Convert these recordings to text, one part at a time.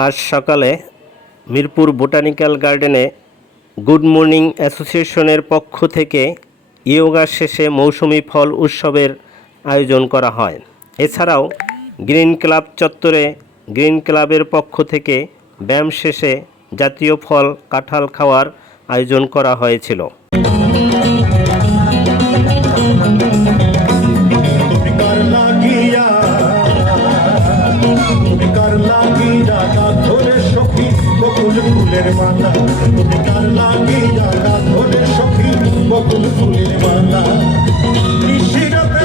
আজ সকালে মিরপুর বোটানিক্যাল গার্ডেনে গুড মর্নিং অ্যাসোসিয়েশনের পক্ষ থেকে ইয়োগা শেষে মৌসুমি ফল উৎসবের আয়োজন করা হয়। এছাড়াও গ্রিন ক্লাব চত্বরে গ্রিন ক্লাবের পক্ষ থেকে ব্যায়াম শেষে জাতীয় ফল কাঁঠাল খাওয়ার আয়োজন করা হয়েছিল। ফুলের মালা তুমি কার লাগিয়া গাছ ধরে সখী বকুল ফুলের মালা। নিশিরাতে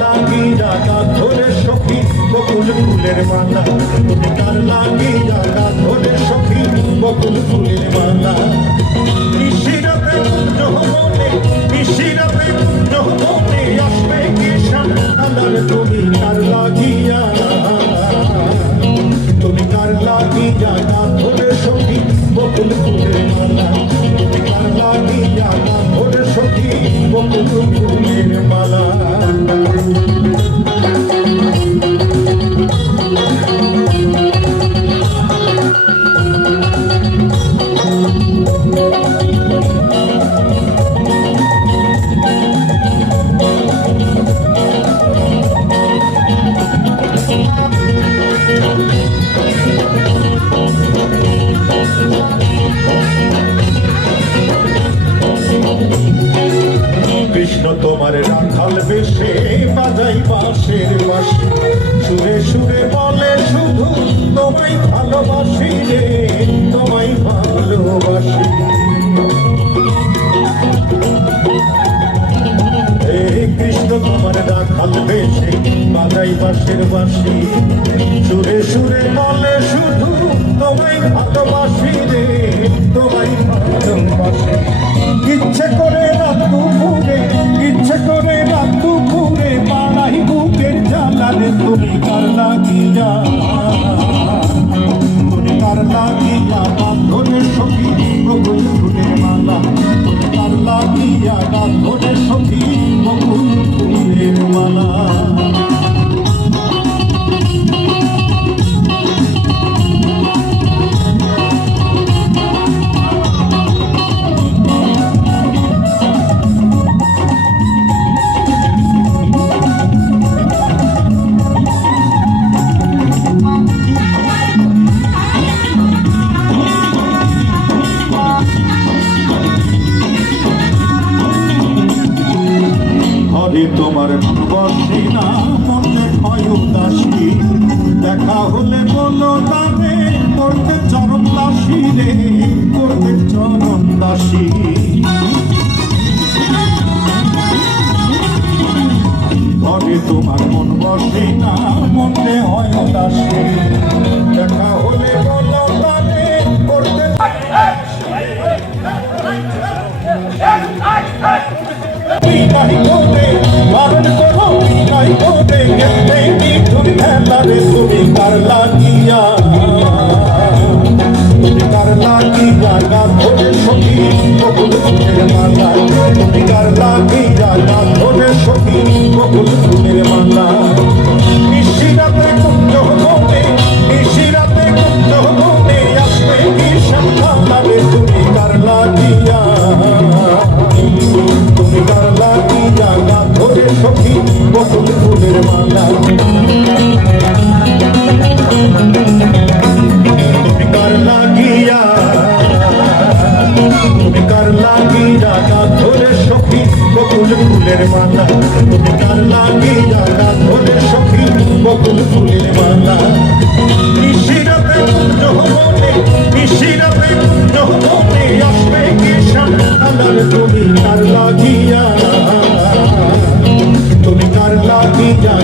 লাগিয়া ধরে সখী গোকুল ফুলের মালা বকুল তোমার রাখাল বেশে বাজাই বাঁশের বাঁশি। সুরে সুরে বলে শুধু, তোমায় ভালোবাসি রে, তোমায় ভালোবাসি। কৃষ্ণ, তোমার রাখাল বেশে বাজাই বাঁশের বাঁশি। সুরে সুরে বলে শুধু, তোমায় ভালোবাসি রে, তোমায় ভালোবাসি। ইচ্ছে করে তুমি কার লাগিয়া তুমি কার লাগিয়া গান ধরে সখী, বকুল ফুলের মালা। তুমি কার লাগিয়া গান ধরে সখী, বকুল ফুলের মালা। তোমার বসে না মনে হয় উদাসী দেখা হলে বলো তারে করতে চরণ দাসী রে করতে চরণ দাসী ঘরে তোমার মন বসে না মনে হয় উদাসী দেখা হলে বলো তারে করতে বিনাই খেলারে তুমি কার লাগিয়া? তুমি কার লাগিয়া? গা ধরে সখী বকুল ফুলের মালা তুমি কার লাগিয়া? না ধরে সখী বকুল ফুলের মালা লাগিয়া ধরে সখী, বকুল ফুলের মালা। তুমি কার লাগিয়া ধরে সখী, বকুল ফুলের মালা। তুমি কার লাগিয়া। তুমি কার লাগিয়া